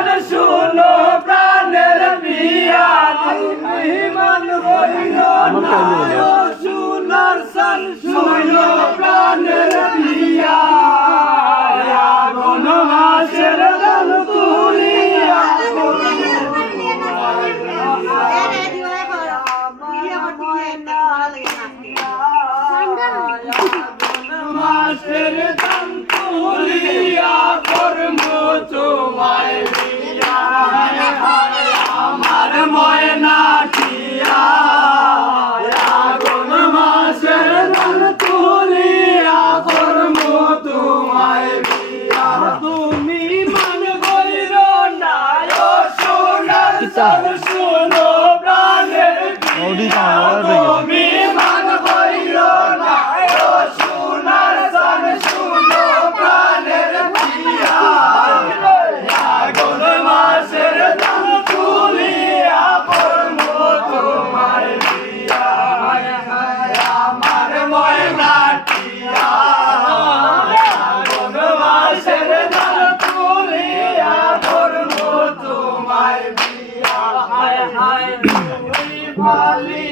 প্রাণ শুনো প্রাণের বিয়া মহিমান হইল সুনার সান শুনো প্রাণের বিয়া কোন মাসের দান তুলিয়া। কর্ম চোখ Stop.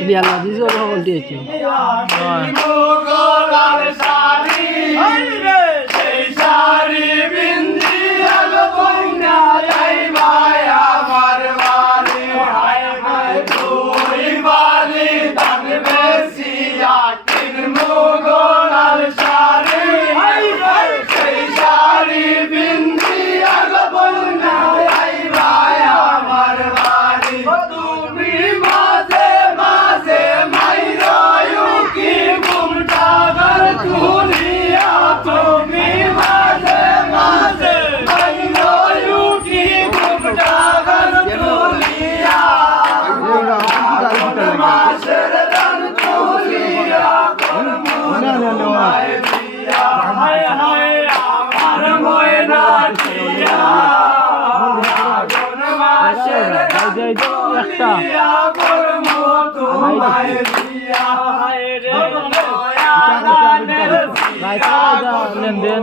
বিয়ালা দিয়েছে লেনদেন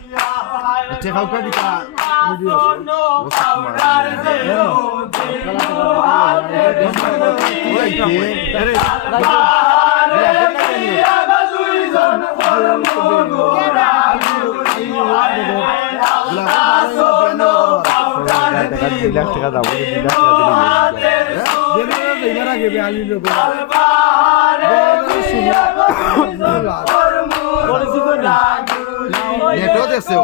টেকাও কা দিতা দুই লাখ টাকা দাম দুই লাখ টাকা দিলাম নেটও দেখছে